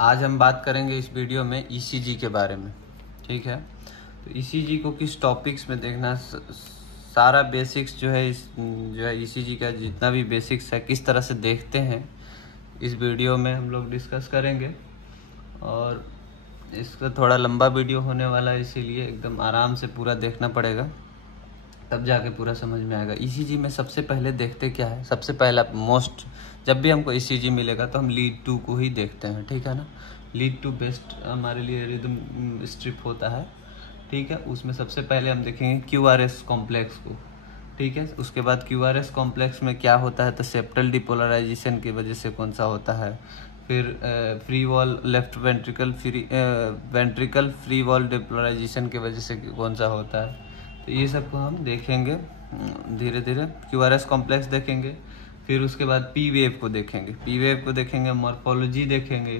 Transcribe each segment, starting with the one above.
आज हम बात करेंगे इस वीडियो में ईसीजी के बारे में। ठीक है, तो ईसीजी को किस टॉपिक्स में देखना, सारा बेसिक्स जो है ईसीजी का जितना भी बेसिक्स है किस तरह से देखते हैं इस वीडियो में हम लोग डिस्कस करेंगे। और इसका थोड़ा लंबा वीडियो होने वाला है, इसीलिए एकदम आराम से पूरा देखना पड़ेगा, तब जाके पूरा समझ में आएगा। ईसीजी में सबसे पहले देखते क्या है, सबसे पहला जब भी हमको ईसीजी मिलेगा तो हम लीड 2 को ही देखते हैं। ठीक है ना, लीड 2 बेस्ट हमारे लिए रिदम स्ट्रिप होता है। ठीक है, उसमें सबसे पहले हम देखेंगे क्यूआरएस कॉम्प्लेक्स को। ठीक है, उसके बाद क्यूआरएस कॉम्प्लेक्स में क्या होता है, तो सेप्टल डिपोलराइजेशन की वजह से कौन सा होता है। फिर free wall left ventricle free wall depolarization की वजह से कौन सा होता है। तो ये सबको हम देखेंगे धीरे धीरे। क्यूआरएस कॉम्प्लेक्स देखेंगे, फिर उसके बाद पी वेव को देखेंगे, मॉर्फोलॉजी देखेंगे,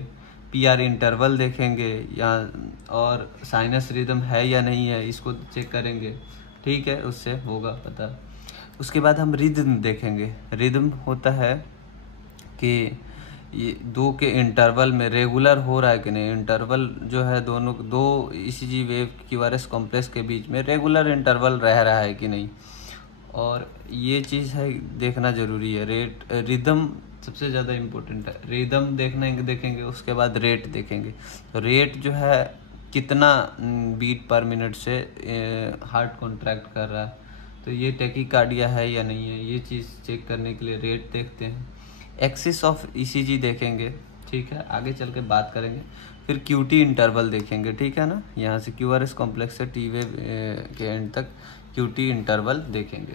पीआर इंटरवल देखेंगे या और साइनस रिदम है या नहीं है इसको चेक करेंगे। ठीक है, उससे होगा पता। उसके बाद हम रिदम देखेंगे। रिदम होता है कि ये दो के इंटरवल में रेगुलर हो रहा है कि नहीं। इंटरवल जो है दो ईसीजी वेव क्यूआरएस कॉम्प्लेक्स के बीच में रेगुलर इंटरवल रह रहा है कि नहीं, और ये चीज़ है देखना जरूरी है। रिदम सबसे ज़्यादा इम्पोर्टेंट है। रिदम देखेंगे, उसके बाद रेट देखेंगे। तो रेट जो है कितना बीट पर मिनट से हार्ट कॉन्ट्रैक्ट कर रहा है, तो ये टैकीकार्डिया है या नहीं है, ये चीज़ चेक करने के लिए रेट देखते हैं। एक्सिस ऑफ ईसीजी देखेंगे। ठीक है, आगे चल के बात करेंगे। फिर क्यूटी इंटरवल देखेंगे। ठीक है ना, यहाँ से क्यूआरएस कॉम्प्लेक्स से टी वेव के एंड तक क्यूटी इंटरवल देखेंगे।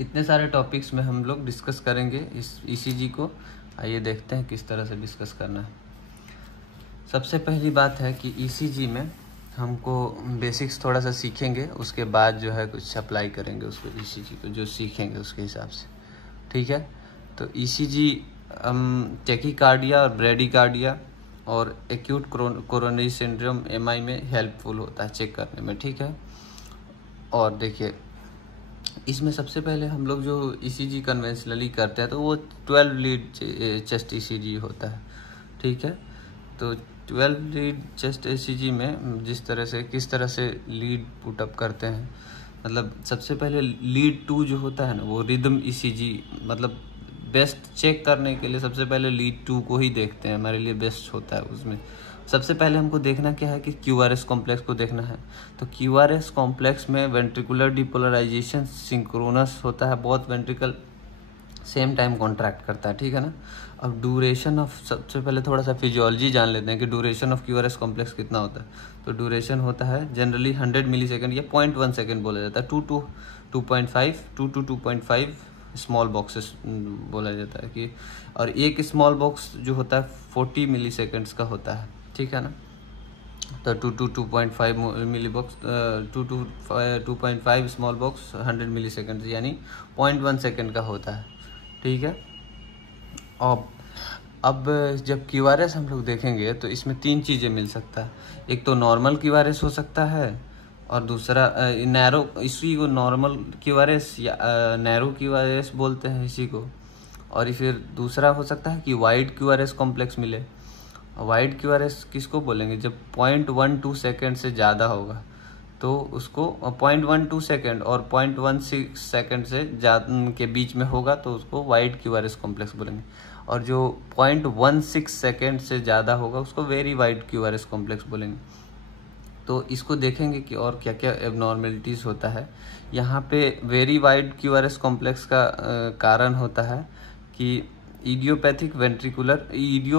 इतने सारे टॉपिक्स में हम लोग डिस्कस करेंगे इस ईसीजी को। आइए देखते हैं किस तरह से डिस्कस करना है। सबसे पहली बात है कि ईसीजी में हमको बेसिक्स थोड़ा सा सीखेंगे, उसके बाद जो है कुछ अप्लाई करेंगे उसको, ईसीजी को जो सीखेंगे उसके हिसाब से। ठीक है, तो ईसीजी हम टैकीकार्डिया और ब्रेडिकार्डिया और एक्यूट कोरोनरी सिंड्रोम एमआई में हेल्पफुल होता है चेक करने में। ठीक है, और देखिए इसमें सबसे पहले हम लोग जो ईसीजी कन्वेंशनली करते हैं तो वो 12 लीड चेस्ट ईसीजी होता है। ठीक है, तो 12 लीड चेस्ट ईसीजी में किस तरह से लीड पुटअप करते हैं, मतलब सबसे पहले लीड 2 जो होता है ना वो रिदम ईसीजी, मतलब बेस्ट चेक करने के लिए सबसे पहले लीड 2 को ही देखते हैं, हमारे लिए बेस्ट होता है। उसमें सबसे पहले हमको देखना क्या है कि क्यूआरएस कॉम्प्लेक्स को देखना है। तो क्यूआरएस कॉम्प्लेक्स में वेंट्रिकुलर डिपोलराइजेशन सिंक्रोनस होता है, बहुत वेंट्रिकल सेम टाइम कॉन्ट्रैक्ट करता है। ठीक है ना, अब ड्यूरेशन ऑफ, सबसे पहले थोड़ा सा फिजियोलॉजी जान लेते हैं कि ड्यूरेशन ऑफ क्यूआरएस कॉम्प्लेक्स कितना होता है। तो ड्यूरेशन होता है जनरली 100 मिली सेकेंड या 0.1 सेकेंड बोला जाता है। 2 to 2.5 स्मॉल बॉक्सेस बोला जाता है कि, और एक स्मॉल बॉक्स जो होता है 40 मिली सेकेंड्स का होता है। ठीक है ना, तो 2 to 2.5 milli box 2 to 2.5 small box 100 millisecond यानी 0.1 सेकेंड का होता है। ठीक है, अब जब क्यूआरएस हम लोग देखेंगे तो इसमें 3 चीज़ें मिल सकता है। एक तो नॉर्मल क्यूआरएस हो सकता है, और दूसरा नैरो, इसी को नॉर्मल क्यूआरएस या नैरो क्यूआरएस बोलते हैं इसी को। और फिर दूसरा हो सकता है कि वाइड क्यूआरएस कॉम्प्लेक्स मिले। वाइड क्यूआरएस किसको बोलेंगे, जब 0.12 सेकेंड से ज़्यादा होगा तो उसको 0.12 सेकेंड और 0.16 सेकेंड से ज़्यादा के बीच में होगा तो उसको वाइड क्यूआरएस कॉम्प्लेक्स बोलेंगे। और जो 0.16 सेकेंड से ज़्यादा होगा उसको वेरी वाइड क्यूआरएस कॉम्प्लेक्स बोलेंगे। तो इसको देखेंगे कि और क्या क्या एबनॉर्मेलिटीज़ होता है। यहाँ पे वेरी वाइड क्यूआरएस कॉम्प्लेक्स का कारण होता है कि इडियो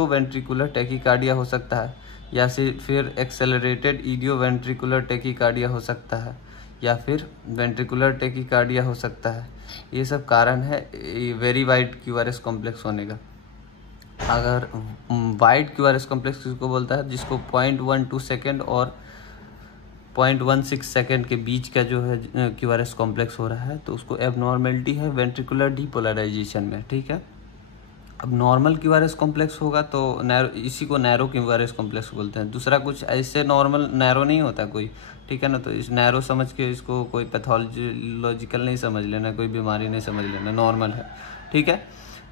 वेंट्रिकुलर टैकीकार्डिया हो सकता है, या फिर एक्सेलरेटेड इडियो वेंट्रिकुलर टैकीकार्डिया हो सकता है, या फिर वेंट्रिकुलर टैकीकार्डिया हो सकता है। ये सब कारण है वेरी वाइड क्यूआरएस कॉम्प्लेक्स होने का। अगर वाइड क्यूआरएस कॉम्प्लेक्स किसको बोलता है, जिसको 0.12 सेकेंड और 0.16 सेकेंड के बीच का जो है क्यूआरएस कॉम्प्लेक्स हो रहा है, तो उसको एबनॉर्मेलिटी है वेंट्रिकुलर डिपोलराइजेशन में। ठीक है, अब नॉर्मल क्यूआरएस कॉम्प्लेक्स होगा तो इसी को नैरो क्यूआरएस कॉम्प्लेक्स बोलते हैं। दूसरा कुछ ऐसे नॉर्मल नैरो नहीं होता कोई। ठीक है ना, तो इस नैरो समझ के इसको कोई पैथोलॉजिकल नहीं समझ लेना, कोई बीमारी नहीं समझ लेना, नॉर्मल है। ठीक है,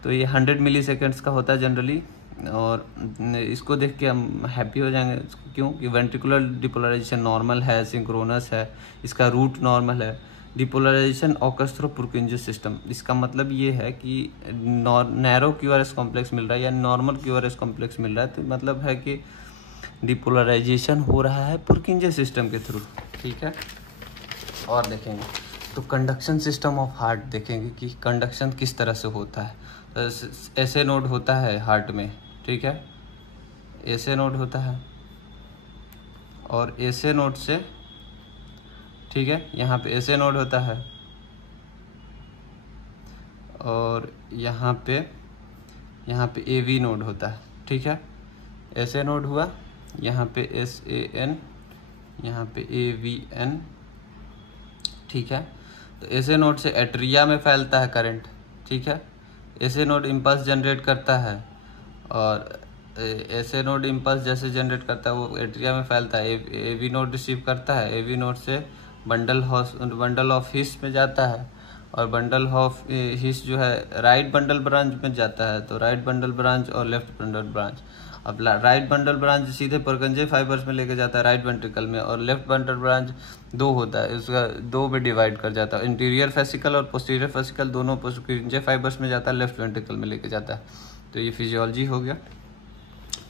तो ये 100 मिली सेकेंड्स का होता है जनरली, और इसको देख के हम हैप्पी हो जाएंगे। क्यों कि वेंट्रिकुलर डिपोलराइजेशन नॉर्मल है, सिंक्रोनस है, इसका रूट नॉर्मल है। डिपोलराइजेशन ऑकर्स थ्रू पुर्किंजे सिस्टम, इसका मतलब ये है कि नैरो क्यूआरएस कॉम्प्लेक्स मिल रहा है या नॉर्मल क्यूआरएस कॉम्प्लेक्स मिल रहा है, तो मतलब है कि डिपोलराइजेशन हो रहा है पुर्किंजे सिस्टम के थ्रू। ठीक है, और देखेंगे तो कंडक्शन सिस्टम ऑफ हार्ट देखेंगे कि कंडक्शन किस तरह से होता है। तो ऐसे नोड होता है हार्ट में, ठीक है, ऐसे नोड होता है और ऐसे नोड से, ठीक है, यहाँ पे ऐसे नोड होता है और यहाँ पे AV नोड होता है। ठीक है, ऐसे नोड हुआ, यहाँ पे SAN, यहाँ पे AVN। ठीक है, तो ऐसे नोड से एट्रिया में फैलता है करंट। ठीक है, ऐसे नोड इम्पल्स जनरेट करता है और ऐसे नोड इम्पल्स जैसे जनरेट करता है वो एट्रिया में फैलता है। एवी नोड रिसीव करता है, एवी नोड से बंडल ऑफ हिस में जाता है और बंडल ऑफ हिस जो है राइट बंडल ब्रांच में जाता है। तो राइट बंडल ब्रांच और लेफ्ट बंडल ब्रांच, अब राइट बंडल ब्रांच सीधे पुर्किंजे फाइबर्स में लेके जाता है राइट वेंट्रिकल में, और लेफ्ट बंडल ब्रांच दो होता है, उसका दो में डिवाइड कर जाता है। इंटीरियर फेसिकल और पोस्टीरियर फेसिकल दोनों पुर्किंजे फाइबर्स में जाता है, लेफ्ट वेंट्रिकल में लेके जाता है। तो ये फिजियोलॉजी हो गया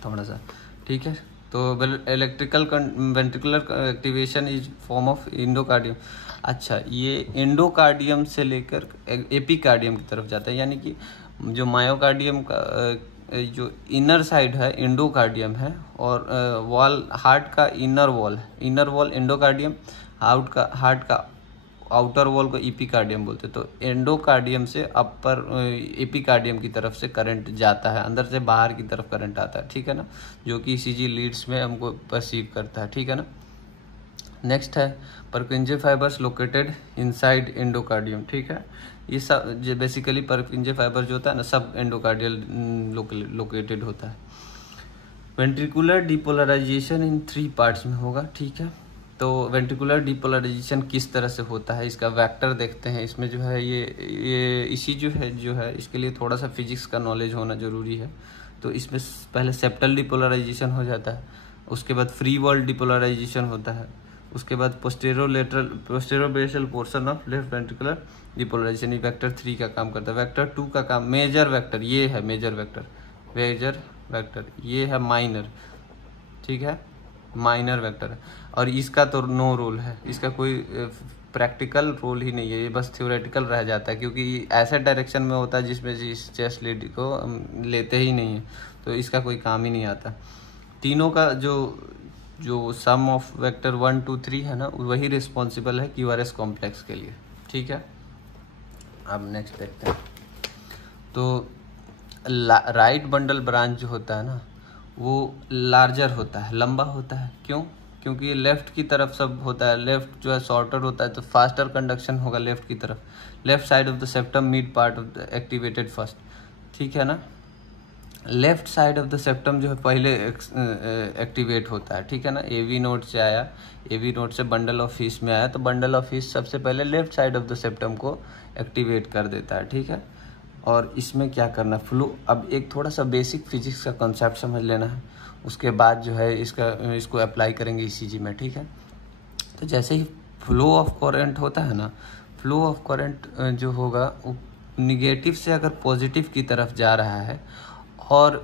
थोड़ा सा। ठीक है, तो electrical ventricular activation is form of endocardium. अच्छा, ये एंडोकार्डियम से लेकर एपिकार्डियम की तरफ जाता है, यानी कि जो मायोकार्डियम का जो इनर साइड है एंडोकार्डियम है और वॉल हार्ट का इनर वॉल एंडोकार्डियम, हार्ट का आउटर वॉल को एपिकार्डियम बोलते हैं। तो एंडोकार्डियम से अपर एपिकार्डियम की तरफ से करंट जाता है, अंदर से बाहर की तरफ करंट आता है। ठीक है ना, जो कि ईसीजी लीड्स में हमको परसीव करता है। ठीक है ना, नेक्स्ट है पुर्किंजे फाइबर्स लोकेटेड इनसाइड एंडोकार्डियम। ठीक है, ये सब बेसिकली पुर्किंजे फाइबर जो होता है ना सब एंडोकार्डियल लोकेटेड होता है। वेंट्रिकुलर डिपोलराइजेशन इन 3 पार्ट्स में होगा। ठीक है, तो वेंट्रिकुलर डिपोलराइजेशन किस तरह से होता है इसका वेक्टर देखते हैं। इसमें जो है ये इसी जो है इसके लिए थोड़ा सा फिजिक्स का नॉलेज होना जरूरी है। तो इसमें पहले सेप्टल डिपोलराइजेशन हो जाता है, उसके बाद फ्री वॉल डिपोलराइजेशन होता है, उसके बाद postero basal portion of left ventricular depolarization. ये वेक्टर 3 का काम करता है। वेक्टर 2 का काम मेजर वेक्टर, ये है मेजर वेक्टर, ये है माइनर। ठीक है, माइनर वेक्टर, और इसका तो नो रोल है, इसका कोई प्रैक्टिकल रोल ही नहीं है, ये बस थ्योरेटिकल रह जाता है क्योंकि ऐसे डायरेक्शन में होता है जिसमें इस चेस्ट लीड को लेते ही नहीं है, तो इसका कोई काम ही नहीं आता। तीनों का जो सम ऑफ वेक्टर 1 2 3 है ना, वही रिस्पॉन्सिबल है क्यूआरएस कॉम्प्लेक्स के लिए। ठीक है, अब नेक्स्ट देखते हैं। तो राइट बंडल ब्रांच जो होता है ना वो लार्जर होता है, लंबा होता है। क्यों? क्योंकि लेफ्ट की तरफ सब होता है, लेफ्ट जो है शॉर्टर होता है, तो फास्टर कंडक्शन होगा लेफ्ट की तरफ। Left side of the septum mid part of the activated first. ठीक है ना, left side of the septum जो है पहले एक्टिवेट होता है। ठीक है ना, एवी नोड से आया, एवी नोड से बंडल ऑफ हिस में आया, तो बंडल ऑफ हिस सबसे पहले left side of the septum को एक्टिवेट कर देता है। ठीक है, और इसमें क्या करना फ्लो, अब एक थोड़ा सा बेसिक फिजिक्स का कॉन्सेप्ट समझ लेना है, उसके बाद जो है इसको अप्लाई करेंगे ईसीजी में। ठीक है, तो जैसे ही फ्लो ऑफ करंट होता है ना, फ्लो ऑफ करंट जो होगा वो निगेटिव से अगर पॉजिटिव की तरफ जा रहा है और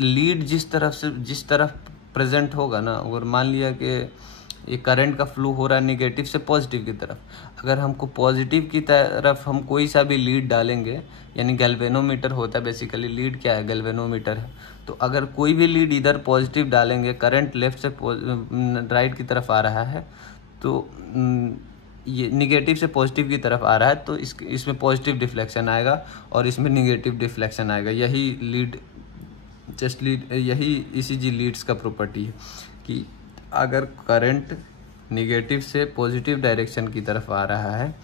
लीड जिस तरफ प्रेजेंट होगा ना, अगर मान लिया कि ये करंट का फ्लो हो रहा है निगेटिव से पॉजिटिव की तरफ, अगर हमको पॉजिटिव की तरफ हम कोई सा भी लीड डालेंगे, यानी गैल्वेनोमीटर होता है बेसिकली, लीड क्या है, गैल्वेनोमीटर है। तो अगर कोई भी लीड इधर पॉजिटिव डालेंगे, करंट लेफ्ट से राइट की तरफ आ रहा है, तो ये निगेटिव से पॉजिटिव की तरफ आ रहा है, तो इसमें पॉजिटिव डिफ्लेक्शन आएगा और इसमें निगेटिव डिफ्लेक्शन आएगा। यही लीड जस्ट लीड, यही ईसीजी लीड्स का प्रॉपर्टी है कि अगर करंट निगेटिव से पॉजिटिव डायरेक्शन की तरफ आ रहा है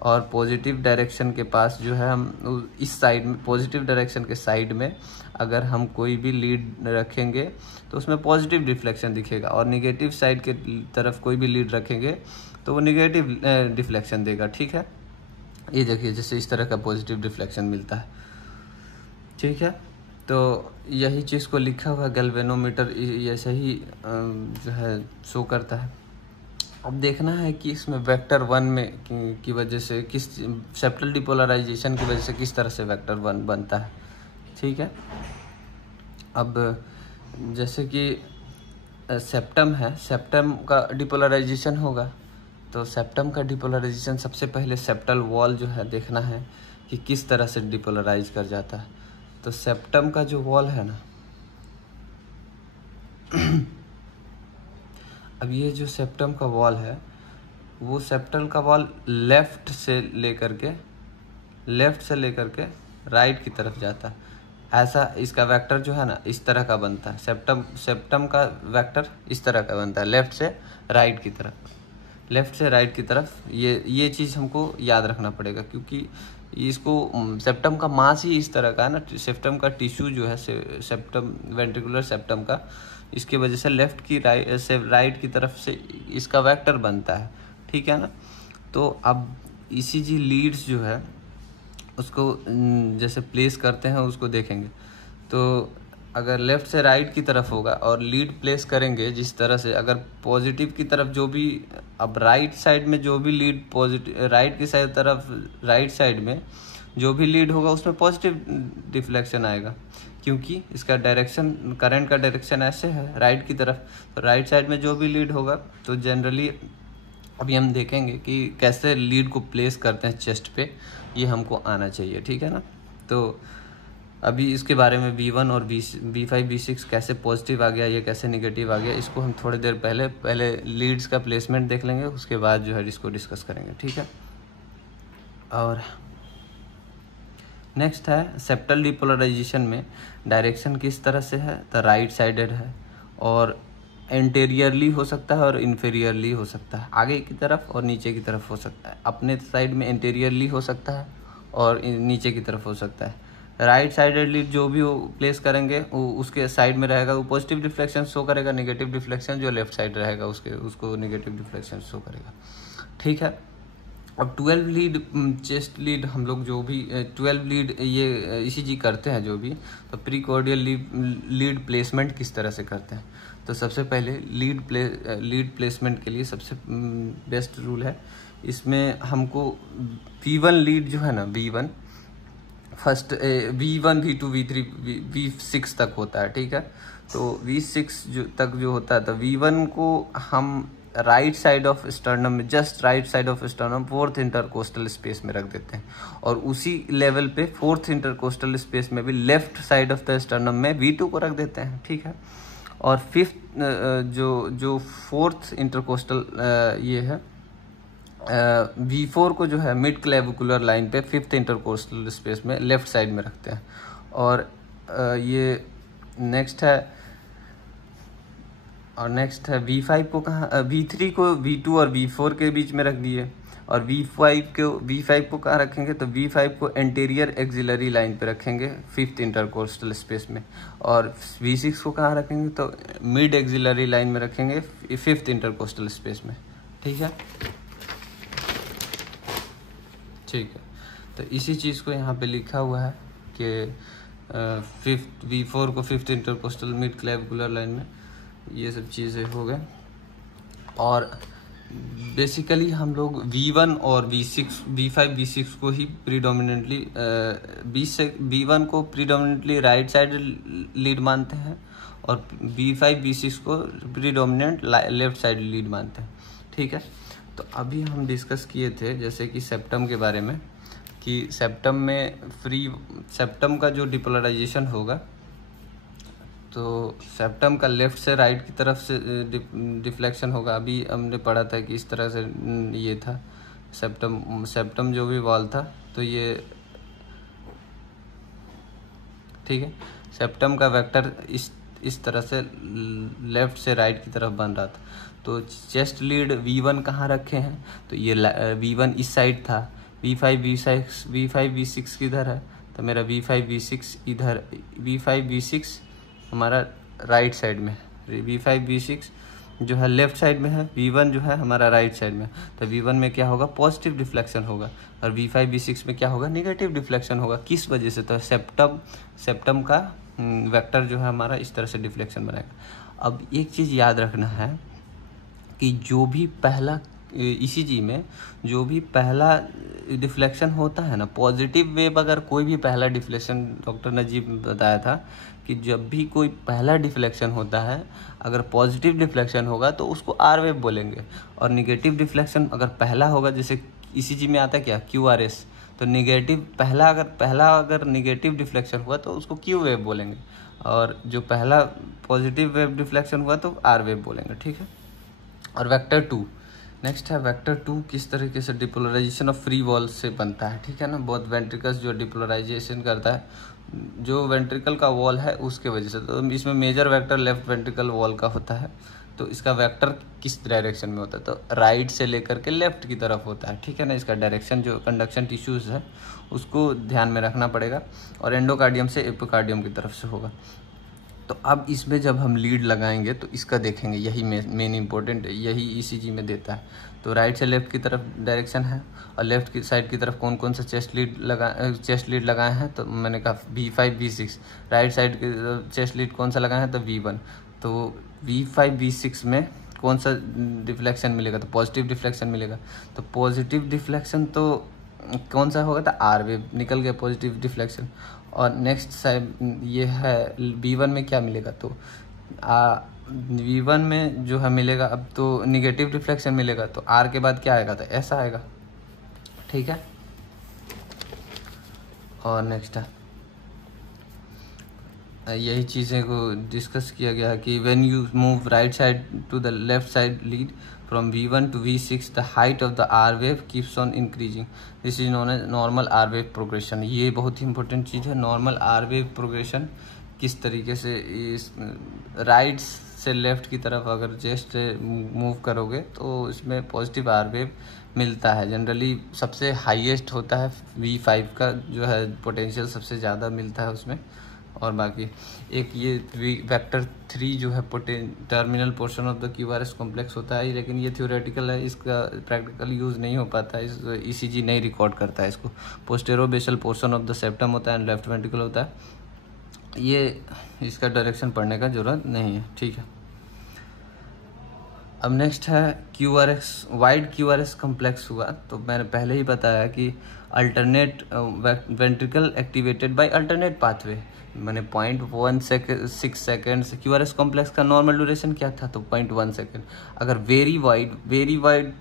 और पॉजिटिव डायरेक्शन के पास जो है हम इस साइड में, पॉजिटिव डायरेक्शन के साइड में अगर हम कोई भी लीड रखेंगे तो उसमें पॉजिटिव डिफ्लेक्शन दिखेगा, और निगेटिव साइड के तरफ कोई भी लीड रखेंगे तो वो निगेटिव डिफ्लेक्शन देगा। ठीक है, ये देखिए जैसे इस तरह का पॉजिटिव डिफ्लेक्शन मिलता है। ठीक है, तो यही चीज़ को लिखा हुआ गैल्वेनोमीटर ऐसे ही जो है शो करता है। अब देखना है कि इसमें वेक्टर 1 में की वजह से किस सेप्टल डिपोलराइजेशन की वजह से किस तरह से वेक्टर 1 बनता है। ठीक है, अब जैसे कि सेप्टम है, सेप्टम का डिपोलराइजेशन होगा, तो सेप्टम का डिपोलराइजेशन सबसे पहले सेप्टल वॉल जो है देखना है कि किस तरह से डिपोलराइज कर जाता है। तो सेप्टम का जो वॉल है ना, अब ये जो सेप्टम का वॉल है वो सेप्टल का वॉल लेफ्ट से लेकर के राइट की तरफ जाता है। ऐसा इसका वेक्टर जो है ना इस तरह का बनता है। सेप्टम का वेक्टर इस तरह का बनता है, लेफ्ट से राइट की तरफ। ये चीज़ हमको याद रखना पड़ेगा, क्योंकि इसको सेप्टम का मास ही इस तरह का है ना, सेप्टम का टिश्यू जो है सेप्टम वेंट्रिकुलर सेप्टम का, इसके वजह से लेफ्ट की राइट की तरफ से इसका वेक्टर बनता है। ठीक है ना। तो अब ईसीजी लीड्स जो है उसको जैसे प्लेस करते हैं उसको देखेंगे। तो अगर लेफ्ट से राइट की तरफ होगा और लीड प्लेस करेंगे जिस तरह से, अगर पॉजिटिव की तरफ जो भी, अब राइट साइड में जो भी लीड पॉजिटिव, राइट की तरफ राइट साइड में जो भी लीड होगा उसमें पॉजिटिव डिफ्लेक्शन आएगा, क्योंकि इसका डायरेक्शन, करंट का डायरेक्शन ऐसे है राइट की तरफ। तो राइट साइड में जो भी लीड होगा, तो जनरली अभी हम देखेंगे कि कैसे लीड को प्लेस करते हैं चेस्ट पे, ये हमको आना चाहिए। ठीक है ना। तो अभी इसके बारे में V1 और V5 V6 कैसे पॉजिटिव आ गया, ये कैसे नेगेटिव आ गया, इसको हम थोड़ी देर पहले लीड्स का प्लेसमेंट देख लेंगे, उसके बाद जो है इसको डिस्कस करेंगे। ठीक है। और नेक्स्ट है सेप्टल डिपोलराइजेशन में डायरेक्शन किस तरह से है, तो राइट साइडेड है, और एंटेरियरली हो सकता है और इन्फीरियरली हो सकता है, आगे की तरफ और नीचे की तरफ हो सकता है। अपने साइड में एंटेरियरली हो सकता है और नीचे की तरफ हो सकता है। राइट साइडेड लीड जो भी वो प्लेस करेंगे वो उसके साइड में रहेगा, वो पॉजिटिव डिफ्लेक्शन शो करेगा, नेगेटिव डिफ्लेक्शन जो लेफ्ट साइड रहेगा उसको नेगेटिव डिफ्लेक्शन शो करेगा। ठीक है। अब 12 लीड चेस्ट लीड हम लोग जो भी 12 लीड ये ईसीजी करते हैं जो भी, तो प्रीकॉर्डियल लीड प्लेसमेंट किस तरह से करते हैं। तो सबसे पहले लीड प्लेसमेंट के लिए सबसे बेस्ट रूल है, इसमें हमको V1 लीड जो है ना, V1 first V1 V2 V3 V6 तक होता है। ठीक है। तो V6 तक जो होता है, तो V1 को हम राइट साइड ऑफ स्टर्नम में, just right side of sternum 4th intercostal space में रख देते हैं, और उसी लेवल पे 4th इंटरकोस्टल स्पेस में भी left side of the sternum में V2 को रख देते हैं। ठीक है। और 5th जो 4th इंटरकोस्टल ये है V4 को जो है मिड क्लेविकुलर लाइन पे 5th इंटरकोस्टल स्पेस में लेफ्ट साइड में रखते हैं। और ये नेक्स्ट है V5 को कहाँ, V3 को V2 और V4 के बीच में रख दिए, और V5 को कहाँ रखेंगे, तो V5 को एंटीरियर एक्सिलरी लाइन पे रखेंगे 5th इंटरकोस्टल स्पेस में, और V6 को कहाँ रखेंगे, तो मिड एक्सिलरी लाइन में रखेंगे 5th इंटरकोस्टल स्पेस में। ठीक है। ठीक है। तो इसी चीज़ को यहाँ पे लिखा हुआ है कि V4 को 5th intercostal mid clavicular line में, ये सब चीज़ें हो गए। और बेसिकली हम लोग V1 और V5 V6 को ही प्रीडोमिनेंटली V1 को प्रीडोमिनेंटली राइट साइड लीड मानते हैं, और V5 V6 को प्रीडोमिनेंट लेफ्ट साइड लीड मानते हैं। ठीक है। तो अभी हम डिस्कस किए थे जैसे कि सेप्टम के बारे में, कि सेप्टम का जो डिपोलराइजेशन होगा, तो सेप्टम का लेफ्ट से राइट की तरफ से डिफ्लेक्शन होगा। अभी हमने पढ़ा था कि इस तरह से ये था सेप्टम जो भी वॉल था, तो ये ठीक है, सेप्टम का वेक्टर इस तरह से लेफ्ट से राइट की तरफ बन रहा था। तो चेस्ट लीड V1 कहाँ रखे हैं, तो ये V1 इस साइड था, V5 V6 किधर है, तो मेरा V5 V6 इधर, V5 V6 हमारा राइट साइड में, V5 V6 जो है लेफ्ट साइड में है, V1 जो है हमारा राइट साइड में। तो V1 में क्या होगा, पॉजिटिव डिफ्लेक्शन होगा, और V5 V6 में क्या होगा, नेगेटिव डिफ्लेक्शन होगा। किस वजह से, तो सेप्टम का वेक्टर जो है हमारा इस तरह से डिफ्लेक्शन बनाएगा। अब एक चीज़ याद रखना है कि जो भी पहला ईसीजी में जो भी पहला डिफ्लेक्शन होता है ना, पॉजिटिव वेव, अगर कोई भी पहला डिफ्लेक्शन, डॉक्टर नजीब बताया था कि जब भी कोई पहला डिफ्लेक्शन होता है, अगर पॉजिटिव डिफ्लेक्शन होगा तो उसको आर वेव बोलेंगे, और निगेटिव डिफ्लेक्शन अगर पहला होगा, जैसे ईसीजी में आता है क्या, क्यूआरएस, तो निगेटिव पहला अगर निगेटिव डिफ्लेक्शन हुआ तो उसको क्यू वेव बोलेंगे, और जो पहला पॉजिटिव वेव डिफ्लेक्शन हुआ तो आर वेव बोलेंगे, ठीक है। और वेक्टर 2 नेक्स्ट है। वेक्टर 2 किस तरीके से डिपोलराइजेशन ऑफ फ्री वॉल से बनता है, ठीक है ना। बहुत वेंट्रिकल्स जो डिपोलराइजेशन करता है, जो वेंट्रिकल का वॉल है उसके वजह से, तो इसमें major vector left ventricle wall का होता है। तो इसका वेक्टर किस डायरेक्शन में होता है, तो राइट से लेकर के लेफ्ट की तरफ होता है, ठीक है ना। इसका डायरेक्शन जो कंडक्शन टिश्यूज़ है उसको ध्यान में रखना पड़ेगा, और एंडोकार्डियम से एपिकार्डियम की तरफ से होगा। तो अब इसमें जब हम लीड लगाएंगे तो इसका देखेंगे, यही मेन इंपॉर्टेंट है, यही ईसीजी में देता है। तो राइट से लेफ्ट की तरफ डायरेक्शन है, और लेफ्ट की साइड की तरफ कौन कौन सा चेस्ट लीड लगाए हैं, तो मैंने कहा V5 V6। राइट साइड की चेस्ट लीड कौन सा लगाए हैं, तो V1। तो V5 V6 में कौन सा डिफ्लेक्शन मिलेगा, तो पॉजिटिव डिफ्लेक्शन मिलेगा। तो पॉजिटिव डिफ्लेक्शन तो कौन सा होगा, तो आर वेव निकल गया पॉजिटिव डिफ्लेक्शन। और नेक्स्ट साइड ये है V1 में क्या मिलेगा, तो V1 में जो है मिलेगा, अब तो निगेटिव डिफ्लेक्शन मिलेगा, तो R के बाद क्या आएगा, तो ऐसा आएगा, ठीक है। और नेक्स्ट है, यही चीज़ें को डिस्कस किया गया है कि when you move right side to the left side lead from V1 to V6 the height of the R wave keeps on increasing, this is known as normal R wave progression. ये बहुत ही important चीज़ है, normal R wave progression किस तरीके से, इस right से left की तरफ अगर चेस्ट मूव करोगे तो इसमें पॉजिटिव आर वेव मिलता है। जनरली सबसे हाईएस्ट होता है V5 का, जो है पोटेंशियल सबसे ज़्यादा मिलता है उसमें। और बाकी एक ये वेक्टर 3 जो है terminal portion of the QRS complex होता है, लेकिन ये थ्योरेटिकल है, इसका प्रैक्टिकल यूज़ नहीं हो पाता है, इस ईसीजी नहीं रिकॉर्ड करता है इसको। पोस्टेरोबेसल पोर्शन ऑफ द सेप्टम होता है एंड लेफ्ट वेंट्रिकल होता है, ये इसका डायरेक्शन पढ़ने का जरूरत नहीं है, ठीक है। अब नेक्स्ट है क्यूआरएस, वाइड क्यूआरएस कॉम्प्लेक्स हुआ तो मैंने पहले ही बताया कि alternate ventricle activated by alternate pathway, मैंने 0.16 सेकेंड से क्यूआरएस कॉम्प्लेक्स का नॉर्मल ड्यूरेशन क्या था, तो 0.1 सेकेंड। अगर वेरी वाइड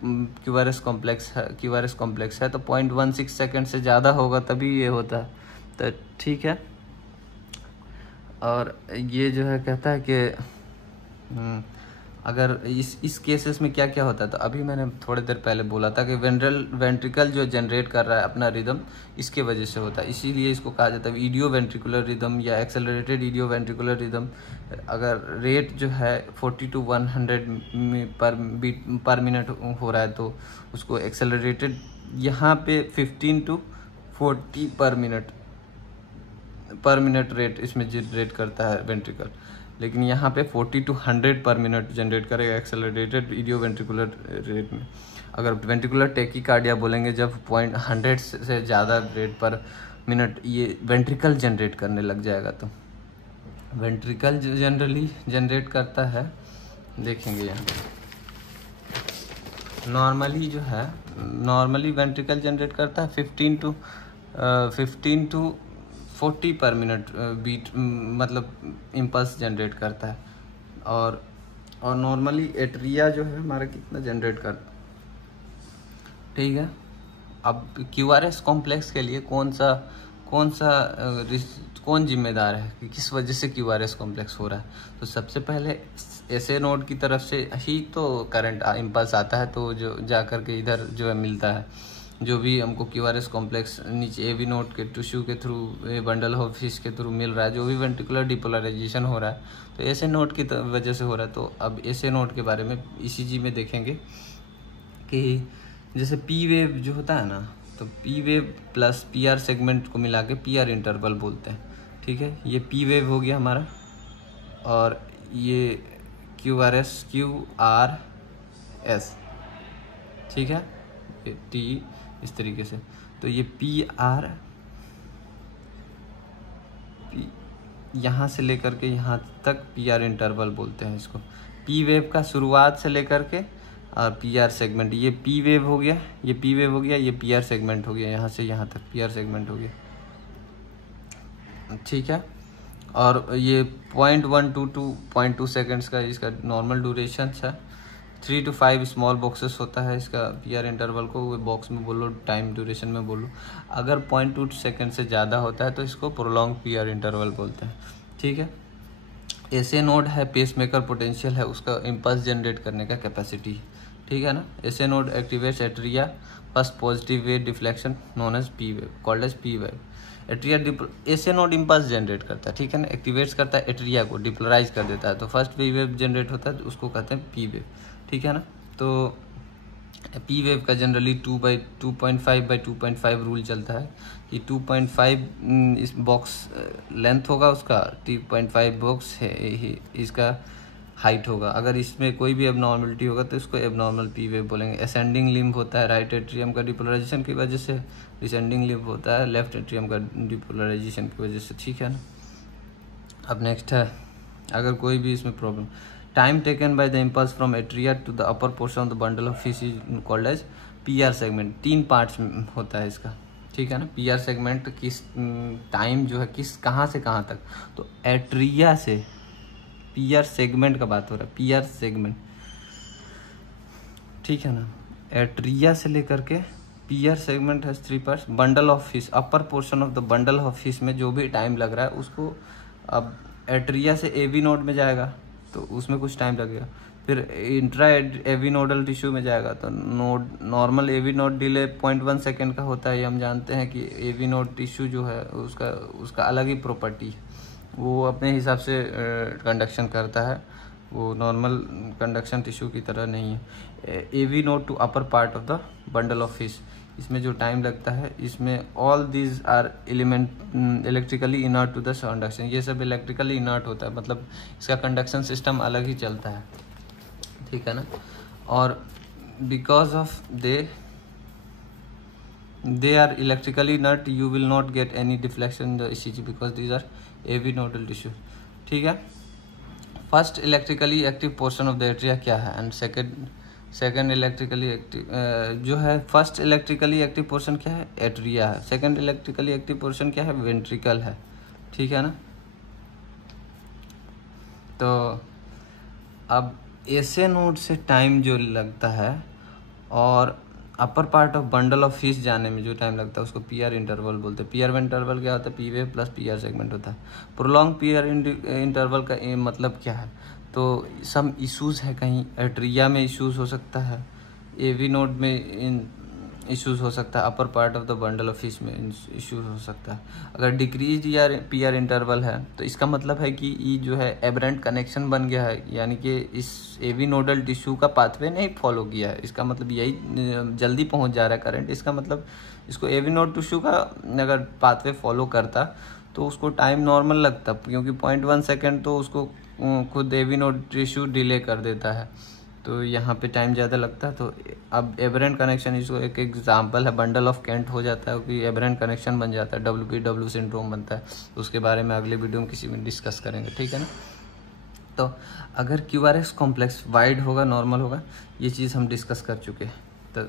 क्यूआरएस कॉम्प्लेक्स है तो 0.16 सेकेंड से ज़्यादा होगा तभी ये होता है, तो ठीक है। और ये जो है कहता है कि अगर इस केसेस में क्या क्या होता है, तो अभी मैंने थोड़ी देर पहले बोला था कि वेंट्रिकल जो जनरेट कर रहा है अपना रिदम, इसके वजह से होता है, इसीलिए इसको कहा जाता है ईडियो वेंट्रिकुलर रिदम या एक्सेलरेटेड ईडियो वेंट्रिकुलर रिदम। अगर रेट जो है 40 to 100 पर मिनट हो रहा है तो उसको एक्सेलरेटेड, यहाँ पे 15 to 40 पर मिनट रेट इसमें जनरेट करता है वेंट्रिकल, लेकिन यहाँ पे 40 to 100 पर मिनट जनरेट करेगा एक्सेलरेटेड ईडियो वेंट्रिकुलर रेट में। अगर वेंट्रिकुलर टेकीकार्डिया बोलेंगे जब 100 से ज़्यादा रेट पर मिनट ये वेंट्रिकल जनरेट करने लग जाएगा, तो वेंट्रिकल जनरली जनरेट करता है, देखेंगे यहाँ नॉर्मली वेंट्रिकल जनरेट करता है 15 to 40 पर मिनट बीट, मतलब इम्पल्स जनरेट करता है। और नॉर्मली एट्रिया जो है हमारा कितना जनरेट करता है, ठीक है। अब क्यूआरएस कॉम्प्लेक्स के लिए कौन जिम्मेदार है कि किस वजह से क्यूआरएस कॉम्प्लेक्स हो रहा है, तो सबसे पहले एसए नोड की तरफ से ही तो करंट इम्पल्स आता है, तो जो जा कर के इधर जो है मिलता है, जो भी हमको क्यूआरएस कॉम्प्लेक्स नीचे एवी नोड के टिश्यू के थ्रू, बंडल ऑफ फिश के थ्रू मिल रहा है, जो भी वेंट्रिकुलर डिपोलराइजेशन हो रहा है तो एसए नोड की वजह से हो रहा है। तो अब एसए नोड के बारे में ईसीजी में देखेंगे कि जैसे पी वेव जो होता है ना, तो P wave plus PR segment को मिला के पीआर इंटरवल बोलते हैं, ठीक है। ये पी वेव हो गया हमारा, और ये क्यूआरएस QRS, ठीक है, टी इस तरीके से। तो ये यहाँ से लेकर के यहाँ तक पीआर इंटरवल बोलते हैं इसको। पी वेव का शुरुआत से लेकर के और पीआर सेगमेंट, ये पी वेव हो गया, ये पी वेव हो गया, ये पीआर सेगमेंट हो गया, यहाँ से यहाँ तक पीआर सेगमेंट हो गया, ठीक है। और ये 0.1 to 2.2 सेकेंड्स का इसका नॉर्मल ड्यूरेशन है। 3 to 5 स्मॉल बॉक्सेस होता है इसका पीआर इंटरवल को, वो बॉक्स में बोलो, टाइम ड्यूरेशन में बोलो। अगर 0.2 सेकेंड से ज़्यादा होता है तो इसको प्रोलॉन्ग पीआर इंटरवल बोलते हैं, ठीक है। ऐसे नोड है, पेसमेकर पोटेंशियल है, उसका इम्पल्स जनरेट करने का कैपेसिटी, ठीक है ना। SA node activates atria first positive wave deflection known as P wave, called as P wave. Atria SA node impulse generate करता है, ठीक है ना, एक्टिवेट्स करता है एट्रिया को, डिपोलराइज कर देता है, तो फर्स्ट पी वेव जनरेट होता है, तो उसको कहते हैं पी वेव, ठीक है ना। तो पी वेव का जनरली 2.5/2.5 रूल चलता है कि 2.5 इस बॉक्स लेंथ होगा उसका, 2.5 बॉक्स है इसका हाइट होगा। अगर इसमें कोई भी एबनॉर्मलिटी होगा तो इसको एबनॉर्मल पी वेव बोलेंगे। असेंडिंग लिम्ब होता है राइट एट्रियम का डिपोलराइजेशन की वजह से, डिसेंडिंग लिम्ब होता है लेफ्ट एट्रियम का डिपोलराइजेशन की वजह से, ठीक है ना। अब नेक्स्ट है, अगर कोई भी इसमें problem, time taken by the impulse from atria to the upper portion of the bundle of His is called as PR segment. 3 parts होता है इसका, ठीक है ना। पीआर सेगमेंट किस टाइम जो है किस कहाँ से कहाँ तक, तो एट्रिया से, पीआर सेगमेंट का बात हो रहा है, पीआर सेगमेंट, ठीक है ना। एट्रिया से लेकर के पीआर सेगमेंट है 3 parts. Bundle of fish, upper portion of the bundle of fish में जो भी टाइम लग रहा है उसको, अब एट्रिया से एवी नोड में जाएगा तो उसमें कुछ टाइम लगेगा, फिर इंट्रा एवी नोडल टिश्यू में जाएगा तो normal AV node delay 0.1 second का होता है। ये हम जानते हैं कि एवी नोड टिश्यू जो है उसका अलग ही प्रॉपर्टी, वो अपने हिसाब से कंडक्शन करता है, वो नॉर्मल कंडक्शन टिश्यू की तरह नहीं है। AV node to upper part of the bundle of His, इसमें जो टाइम लगता है, इसमें all these are element electrically inert to the conduction, ये सब इलेक्ट्रिकली इनर्ट होता है, मतलब इसका कंडक्शन सिस्टम अलग ही चलता है, ठीक है ना। और because of they are electrically inert, you will not get any deflection in the ECG because these are AV nodal tissue, ठीक है। First electrically active portion of the atria क्या है, एंड सेकंड इलेक्ट्रिकली एक्टिव जो है, first electrically active portion क्या है, atria है। Second electrically active portion क्या है, वेंट्रिकल है, ठीक है ना। तो अब ऐसे नोड से टाइम जो लगता है और अपर part of bundle of fish जाने में जो टाइम लगता है उसको पीआर इंटरवल बोलते हैं। पीआर इंटरवल क्या होता है, P wave plus PR segment होता है। प्रोलॉन्ग पीआर इंटरवल का मतलब क्या है, तो सम इश्यूज है, कहीं एट्रिया में इश्यूज हो सकता है, एवी नोड में इश्यूज हो सकता है, अपर part of the bundle of fish में इश्यूज हो सकता है। अगर डिक्रीज या पीआर इंटरवल है तो इसका मतलब है कि ये जो है एबरेंट कनेक्शन बन गया है, यानी कि इस एवी नोडल टिश्यू का पाथवे नहीं फॉलो किया है, इसका मतलब यही जल्दी पहुंच जा रहा है करंट। इसका मतलब इसको एवी नोड टिश्यू का अगर पाथवे फॉलो करता तो उसको टाइम नॉर्मल लगता, क्योंकि 0.1 सेकेंड तो उसको खुद एवी नोड टिश्यू डिले कर देता है, तो यहाँ पे टाइम ज़्यादा लगता है। तो अब एबरेंट कनेक्शन इसको एक एग्जांपल है, बंडल ऑफ केंट हो जाता है कि एबरेंट कनेक्शन बन जाता है, WPW सिंड्रोम बनता है। उसके बारे में अगले वीडियो में किसी में डिस्कस करेंगे, ठीक है ना। तो अगर QRS कॉम्प्लेक्स वाइड होगा नॉर्मल होगा, ये चीज़ हम डिस्कस कर चुके हैं। तो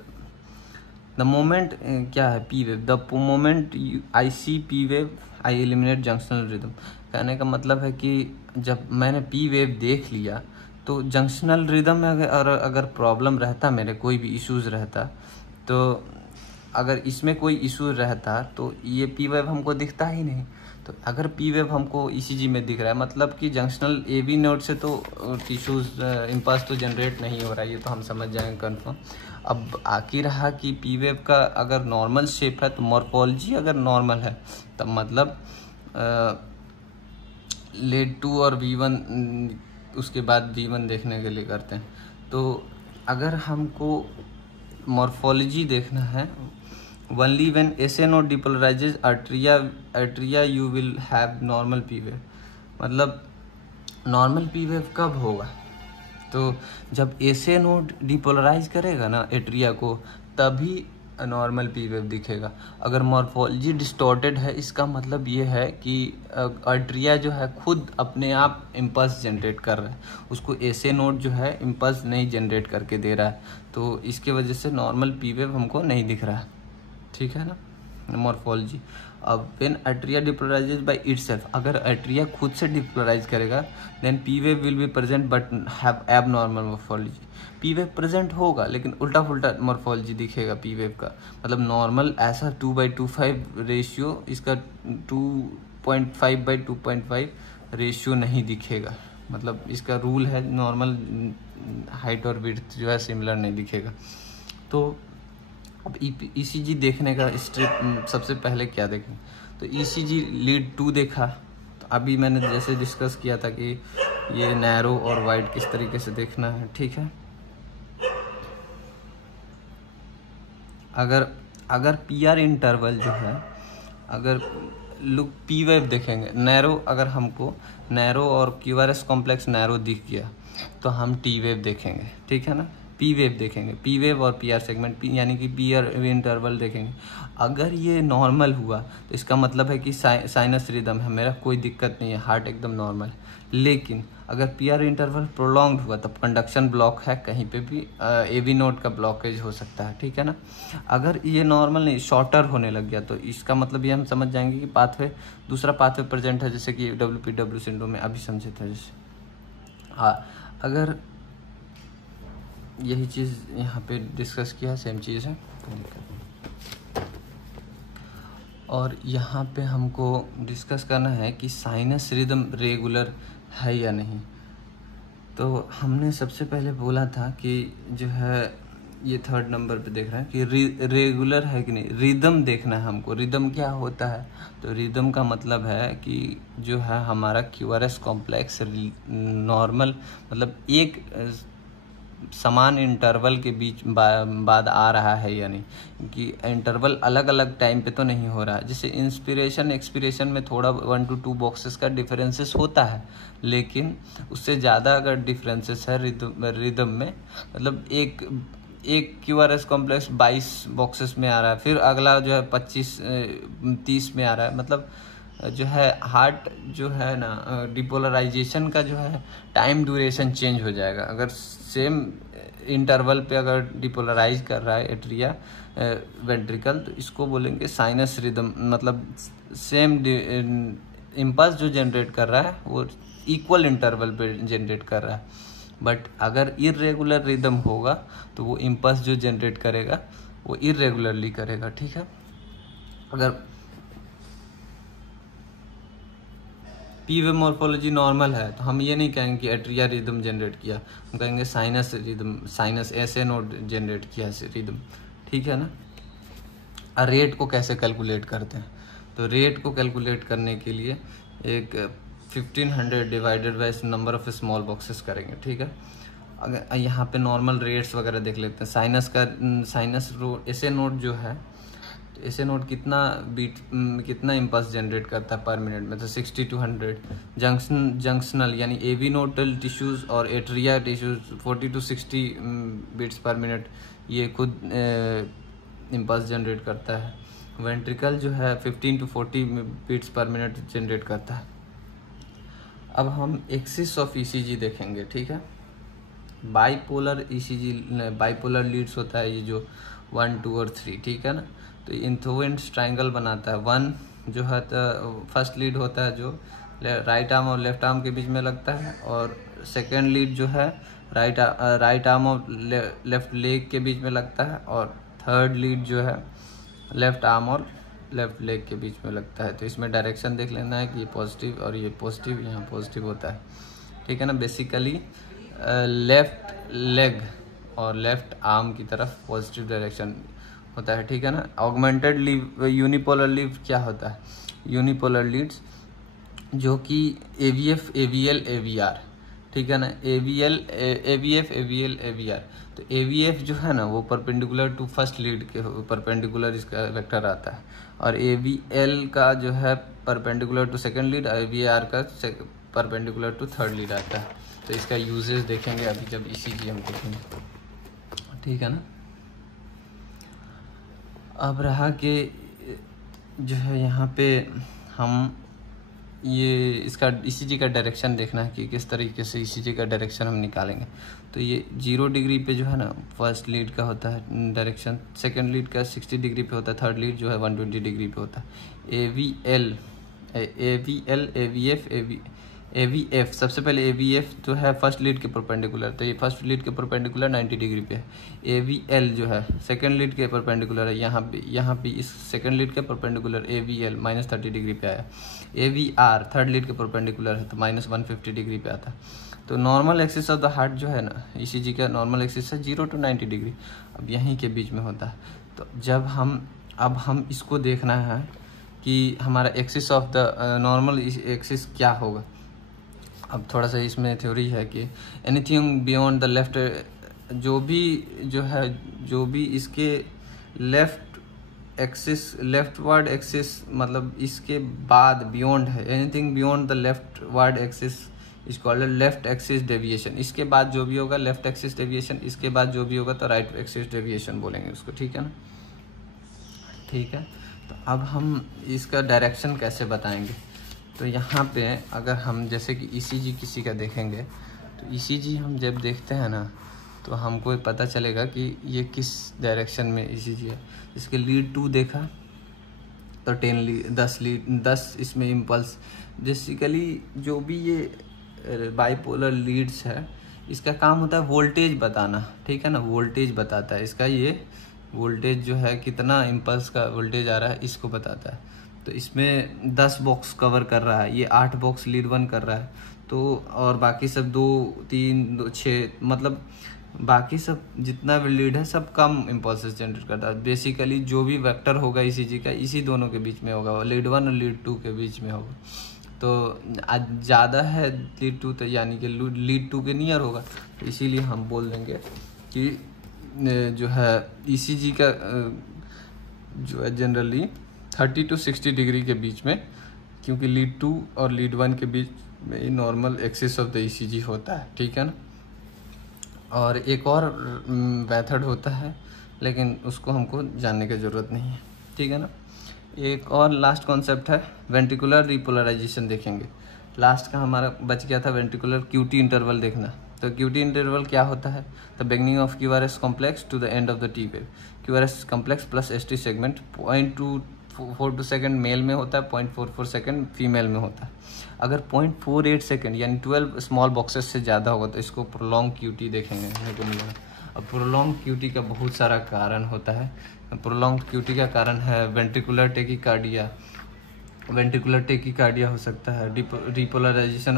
द मोमेंट क्या है, P wave, the moment I see P wave I eliminate junctional rhythm. कहने का मतलब है कि जब मैंने पी वेव देख लिया तो जंक्शनल रिदम में अगर प्रॉब्लम रहता, मेरे कोई भी इश्यूज रहता, तो अगर इसमें कोई इशू रहता तो ये पी वेव हमको दिखता ही नहीं। तो अगर पी वेव हमको ECG में दिख रहा है मतलब कि जंक्शनल एवी नोड से तो टिश्यूज इम्पल्स तो जनरेट नहीं हो रहा है, ये तो हम समझ जाएंगे कंफर्म। अब आखिर रहा कि पी वेव का अगर नॉर्मल शेप है तो मॉर्फोलॉजी अगर नॉर्मल है तब मतलब लेड 2 और V1 उसके बाद V1 देखने के लिए करते हैं। तो अगर हमको मॉर्फोलॉजी देखना है, only when SA node depolarizes atria you will have normal P wave। मतलब नॉर्मल P wave कब होगा, तो जब SA नोड डिपोलराइज करेगा ना एट्रिया को, तभी नॉर्मल पी वेव दिखेगा। अगर मॉर्फोलॉजी डिस्टॉर्टेड है, इसका मतलब ये है कि आर्टरिया जो है खुद अपने आप इम्पल्स जनरेट कर रहा है, उसको ऐसे नोड जो है इम्पल्स नहीं जनरेट करके दे रहा है, तो इसके वजह से नॉर्मल पी वेव हमको नहीं दिख रहा है। ठीक है ना, मॉर्फोलॉजी। अब when arteria depolarizes by itself, अगर आर्टरिया खुद से डिपोलराइज करेगा then P wave will be present but have abnormal morphology. P wave present होगा लेकिन उल्टा फुल्टा मॉर्फोलॉजी दिखेगा पी वेव का। मतलब नॉर्मल ऐसा 2/25 रेशियो, इसका 2.5/2.5 रेशियो नहीं दिखेगा। मतलब इसका रूल है नॉर्मल हाइट और विड्थ जो है सिमिलर नहीं दिखेगा। तो अब ईसीजी देखने का स्टेप सबसे पहले क्या देखें, तो ईसीजी लीड 2 देखा। तो अभी मैंने जैसे डिस्कस किया था कि ये नैरो और वाइड किस तरीके से देखना है। ठीक है, अगर पीआर इंटरवल जो है, अगर लुक पी वेव देखेंगे नैरो, अगर हमको नैरो और क्यूआरएस कॉम्प्लेक्स नैरो दिख गया तो हम टी वेव देखेंगे। ठीक है ना, पी वेव देखेंगे, पी वेव और पी आर सेगमेंट यानी कि पी आर इंटरवल देखेंगे। अगर ये नॉर्मल हुआ तो इसका मतलब है कि साइनस रिदम है, मेरा कोई दिक्कत नहीं है, हार्ट एकदम नॉर्मल। लेकिन अगर पी आर इंटरवल प्रोलॉन्ग्ड हुआ तब कंडक्शन ब्लॉक है, कहीं पे भी एवी नोड का ब्लॉकेज हो सकता है। ठीक है ना, अगर ये नॉर्मल नहीं शॉर्टर होने लग गया तो इसका मतलब ये हम समझ जाएंगे कि पाथवे, दूसरा पाथवे प्रेजेंट है, जैसे कि WPW सिंड्रोम में अभी समझे थे। जैसे हाँ, अगर यही चीज़ यहाँ पे डिस्कस किया, सेम चीज़ है। और यहाँ पे हमको डिस्कस करना है कि साइनस रिदम रेगुलर है या नहीं। तो हमने सबसे पहले बोला था कि जो है ये 3rd नंबर पे देख रहे हैं कि रेगुलर है कि नहीं, रिदम देखना है हमको। रिदम क्या होता है, तो रिदम का मतलब है कि जो है हमारा क्यूआरएस कॉम्प्लेक्स नॉर्मल, मतलब एक समान इंटरवल के बीच बाद आ रहा है या नहीं, कि इंटरवल अलग अलग टाइम पे तो नहीं हो रहा है। जैसे इंस्पिरेशन एक्सपिरेशन में थोड़ा 1 to 2 बॉक्सेस का डिफरेंसेस होता है, लेकिन उससे ज़्यादा अगर डिफरेंसेस है रिदम में, मतलब एक क्यूआरएस कॉम्प्लेक्स 22 बॉक्सेस में आ रहा है, फिर अगला जो है 25-30 में आ रहा है। मतलब जो है हार्ट जो है ना डिपोलराइजेशन का जो है टाइम ड्यूरेशन चेंज हो जाएगा। अगर सेम इंटरवल पे अगर डिपोलराइज कर रहा है एट्रिया वेंट्रिकल, तो इसको बोलेंगे साइनस रिदम। मतलब सेम इम्पल्स जो जनरेट कर रहा है वो इक्वल इंटरवल पे जनरेट कर रहा है। बट अगर इरेगुलर रिदम होगा तो वो इम्पल्स जो जनरेट करेगा वो इरेगुलरली करेगा। ठीक है, अगर पी वेव मॉर्फोलॉजी नॉर्मल है तो हम ये नहीं कहेंगे कि एट्रिया रिदम जनरेट किया, हम कहेंगे साइनस रिदम, साइनस ऐसे नोड जनरेट किया रिदम। ठीक है ना। रेट को कैसे कैलकुलेट करते हैं, तो रेट को कैलकुलेट करने के लिए एक 1500 divided by number of small boxes करेंगे। ठीक है, अगर यहाँ पे नॉर्मल रेट्स वगैरह देख लेते हैं। साइनस ऐसे नोड जो है, ऐसे नोड कितना इम्पल्स जनरेट करता है पर मिनट में, तो 60 to 100। जंक्शनल यानी एवी नोडल टिश्यूज और atria tissues 40 to 60 beats per minute ये खुद इम्पल्स जनरेट करता है। वेंट्रिकल जो है 15 to 40 beats per minute generate करता है। अब हम एक्सिस ऑफ ईसीजी देखेंगे। ठीक है, बाइपोलर ईसीजी, बाइपोलर लीड्स होता है ये जो 1, 2 और 3। ठीक है ना, तो इन्थोवेंट ट्राइंगल बनाता है। 1 जो है फर्स्ट लीड होता है जो राइट आर्म और लेफ्ट आर्म के बीच में लगता है, और सेकेंड लीड जो है राइट आर्म और लेफ्ट लेग के बीच में लगता है, और थर्ड लीड जो है लेफ्ट आर्म और लेफ्ट लेग के बीच में लगता है। तो इसमें डायरेक्शन देख लेना है कि ये पॉजिटिव और ये पॉजिटिव, यहाँ पॉजिटिव होता है। ठीक है ना, बेसिकली लेफ्ट लेग और लेफ्ट आर्म की तरफ पॉजिटिव डायरेक्शन होता है। ठीक है ना। ऑगमेंटेड लीव, यूनिपोलर लीव क्या होता है, यूनिपोलर लीड्स जो कि AVF, AVL, AVR। ठीक है ना, AVF, AVL, AVR। तो AVF जो है ना वो परपेंडिकुलर टू फर्स्ट लीड के परपेंडिकुलर इसका वेक्टर आता है, और AVL का जो है perpendicular to second lead, AVR का परपेंडिकुलर टू थर्ड लीड आता है। तो इसका यूजेस देखेंगे अभी जब ECG हम देखेंगे। ठीक है ना। अब रहा कि जो है यहाँ पे हम ये इसका ECG का डायरेक्शन देखना है कि किस तरीके से ECG का डायरेक्शन हम निकालेंगे। तो ये 0 डिग्री पे जो है ना फर्स्ट लीड का होता है डायरेक्शन, सेकंड लीड का 60 डिग्री पे होता है, थर्ड लीड जो है 120 डिग्री पे होता है। AVF सबसे पहले AVF जो है फर्स्ट लीड के परपेंडिकुलर, तो ये फर्स्ट लीड के परपेंडिकुलर 90 डिग्री पे है। AVL जो है सेकंड लीड के परपेंडिकुलर है, यहाँ पे इस सेकंड लीड के परपेंडिकुलर AVL -30 डिग्री पे आया। AVR थर्ड लीड के परपेंडिकुलर है तो -150 डिग्री पे आता है। तो normal axis of the heart जो है ना ECG का नॉर्मल एक्सिस है 0 to 90 डिग्री, अब यहीं के बीच में होता है। तो जब हम इसको देखना है कि हमारा axis of the normal axis क्या होगा। अब थोड़ा सा इसमें थ्योरी है कि एनीथिंग बियॉन्ड द लेफ्ट, जो भी इसके लेफ्ट एक्सिस, लेफ्टवर्ड एक्सिस मतलब इसके बाद बियॉन्ड है, anything beyond the leftward axis is called left axis deviation. इसके बाद जो भी होगा लेफ्ट एक्सिस डेविएशन, इसके बाद जो भी होगा तो राइट एक्सिस डेविएशन बोलेंगे उसको, ठीक है ना। ठीक है, तो अब हम इसका डायरेक्शन कैसे बताएंगे। तो यहाँ पे अगर हम जैसे कि ECG किसी का देखेंगे तो ECG हम जब देखते हैं ना तो हमको पता चलेगा कि ये किस डायरेक्शन में ECG है। इसके लीड 2 देखा तो 10 इसमें इम्पल्स। बेसिकली जो भी ये बाइपोलर लीड्स है इसका काम होता है वोल्टेज बताना, ठीक है ना, वोल्टेज बताता है इसका, ये वोल्टेज जो है कितना इम्पल्स का वोल्टेज आ रहा है इसको बताता है। तो इसमें 10 बॉक्स कवर कर रहा है, ये 8 बॉक्स लीड 1 कर रहा है, तो और बाकी सब 2, 3, 6 मतलब बाकी सब जितना भी लीड है सब कम इम्पल्सेस जनरेट करता है। बेसिकली जो भी वेक्टर होगा ECG का इसी दोनों के बीच में होगा, लीड 1 और लीड 2 के बीच में होगा। तो ज़्यादा है लीड 2 तो यानी कि लीड 2 के नियर होगा, तो इसीलिए हम बोल देंगे कि जो है ECG का जो है जनरली 30 to 60 डिग्री के बीच में, क्योंकि लीड 2 और लीड 1 के बीच में normal axis of the ECG होता है, ठीक है ना। और एक और मेथड होता है लेकिन उसको हमको जानने की ज़रूरत नहीं है, ठीक है ना। एक और लास्ट कॉन्सेप्ट है वेंट्रिकुलर रिपोलराइजेशन देखेंगे। लास्ट का हमारा बच गया था वेंट्रिकुलर QT इंटरवल देखना। तो QT इंटरवल क्या होता है, the beginning of QRS complex to the end of the T wave. QRS complex plus ST segment 0.42 second male में होता है, 0.44 सेकंड फीमेल में होता है। अगर 0.48 सेकंड यानी 12 स्मॉल बॉक्सेस से ज़्यादा होगा तो इसको प्रोलॉन्ग QT देखेंगे को मिलेगा। अब प्रोलॉन्ग QT का बहुत सारा कारण होता है। प्रोलॉन्ग QT का कारण है वेंट्रिकुलर टेकीकार्डिया, वेंट्रिकुलर टेकीकार्डिया हो सकता है, रिपोलराइजेशन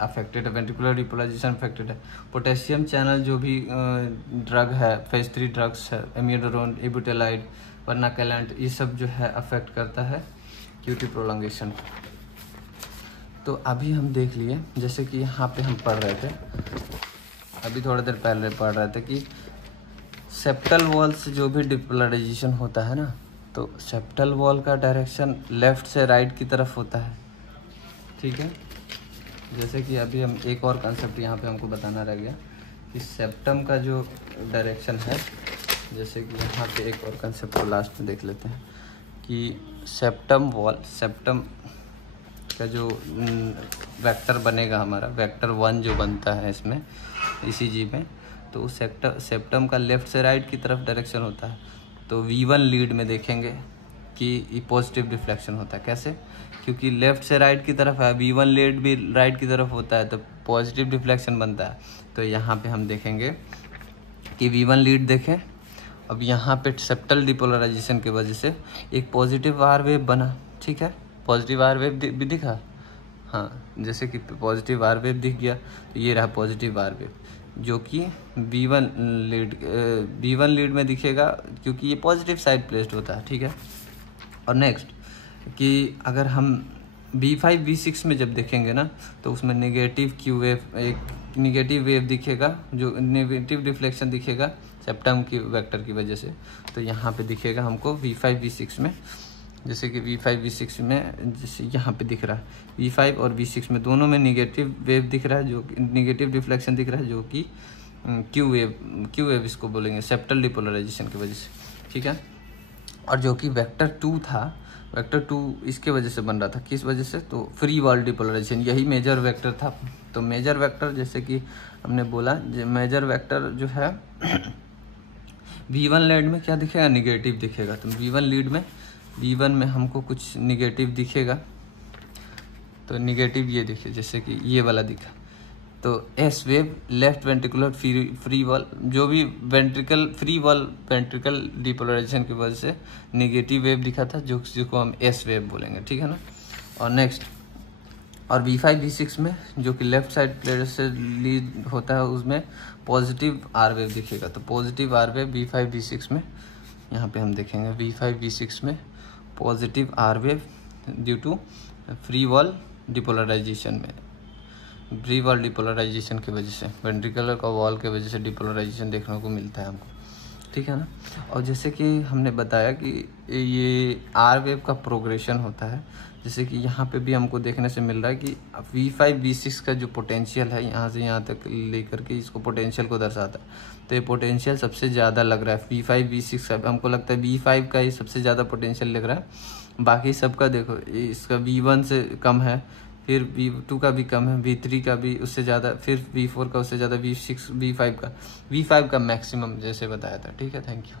अफेक्टेड है, वेंट्रिकुलर रिपोलराइजेशन अफेक्टेड है। पोटेशियम चैनल जो भी ड्रग है, फेज 3 ड्रग्स है, एमियोडोरोन, एबुटेलाइड, वर्नाकेलेंट, ये सब जो है अफेक्ट करता है QT प्रोलॉन्गेशन। तो अभी हम देख लिए जैसे कि यहाँ पे हम पढ़ रहे थे, अभी थोड़ा देर पहले पढ़ रहे थे कि सेप्टल वॉल से जो भी डिपोलराइजेशन होता है ना, तो सेप्टल वॉल का डायरेक्शन लेफ्ट से राइट की तरफ होता है, ठीक है। जैसे कि अभी हम एक और कंसेप्ट यहाँ पे हमको बताना रह गया कि सेप्टम का जो डायरेक्शन है, जैसे कि यहाँ पे एक और कंसेप्ट को लास्ट में देख लेते हैं कि सेप्टम वॉल, सेप्टम का जो वेक्टर बनेगा हमारा, वेक्टर 1 जो बनता है इसमें ECG में, तो उस सेप्टम का लेफ्ट से राइट की तरफ डायरेक्शन होता है। तो V1 लीड में देखेंगे कि पॉजिटिव डिफ्लेक्शन होता है। कैसे? क्योंकि लेफ्ट से राइट की तरफ है, V1 लीड भी राइट की तरफ होता है तो पॉजिटिव डिफ्लेक्शन बनता है। तो यहाँ पे हम देखेंगे कि V1 लीड देखें, अब यहाँ पे सेप्टल डिपोलराइजेशन की वजह से एक पॉजिटिव आर वेव बना, ठीक है, पॉजिटिव आर वेव भी दिखा, हाँ, जैसे कि पॉजिटिव आर वेव दिख गया, तो ये रहा पॉजिटिव आर वेव जो कि V1 लीड में दिखेगा क्योंकि ये पॉजिटिव साइड प्लेस्ड होता है, ठीक है। और नेक्स्ट कि अगर हम V5 V6 में जब देखेंगे ना तो उसमें नेगेटिव Q वेव, एक नेगेटिव वेव दिखेगा, जो नेगेटिव डिफ्लेक्शन दिखेगा सेप्टम की वेक्टर की वजह से। तो यहाँ पे दिखेगा हमको V5 V6 में, जैसे कि V5 V6 में जैसे यहाँ पे दिख रहा है V5 और V6 में दोनों में नेगेटिव वेव दिख रहा है, जो नेगेटिव डिफ्लेक्शन दिख रहा है, जो कि Q वेव इसको बोलेंगे सेप्टल डिपोलराइजेशन की वजह से, ठीक है। और जो कि वेक्टर 2 था, वेक्टर 2 इसके वजह से बन रहा था, किस वजह से, तो फ्री वॉल डिपोलराइजेशन, यही मेजर वेक्टर था। तो मेजर वेक्टर जैसे कि हमने बोला, मेजर वेक्टर जो है V1 लीड में क्या दिखेगा, निगेटिव दिखेगा। तो V1 में हमको कुछ निगेटिव दिखेगा, तो निगेटिव ये देखिए, जैसे कि ये वाला दिखा। तो S wave left ventricular free wall, जो भी ventricle free wall ventricle depolarization की वजह से नेगेटिव वेव दिखा था, जिसको हम एस वेव बोलेंगे, ठीक है ना। और नेक्स्ट, और V5 V6 में जो कि लेफ्ट साइड प्लेट से लीड होता है, उसमें पॉजिटिव आर वेव दिखेगा। तो positive R wave V5 V6 में यहाँ पे हम देखेंगे, V5 V6 में positive R wave due to free wall depolarization में, फ्री वॉल डिपोलराइजेशन की वजह से, वेंट्रिकुलर का वॉल के वजह से डिपोलराइजेशन देखने को मिलता है हमको, ठीक है ना। और जैसे कि हमने बताया कि ये आर वेव का प्रोग्रेशन होता है, जैसे कि यहाँ पे भी हमको देखने से मिल रहा है कि V5 V6 का जो पोटेंशियल है, यहाँ से यहाँ तक लेकर के इसको पोटेंशियल को दर्शाता है। तो ये पोटेंशियल सबसे ज़्यादा लग रहा है V5 V6 का, हमको लगता है V5 का ही सबसे ज़्यादा पोटेंशियल लग रहा है। बाकी सबका देखो, इसका V1 से कम है, फिर V2 का भी कम है, V3 का भी उससे ज़्यादा, फिर V4 का उससे ज़्यादा, V5 का मैक्सिमम जैसे बताया था, ठीक है। Thank you.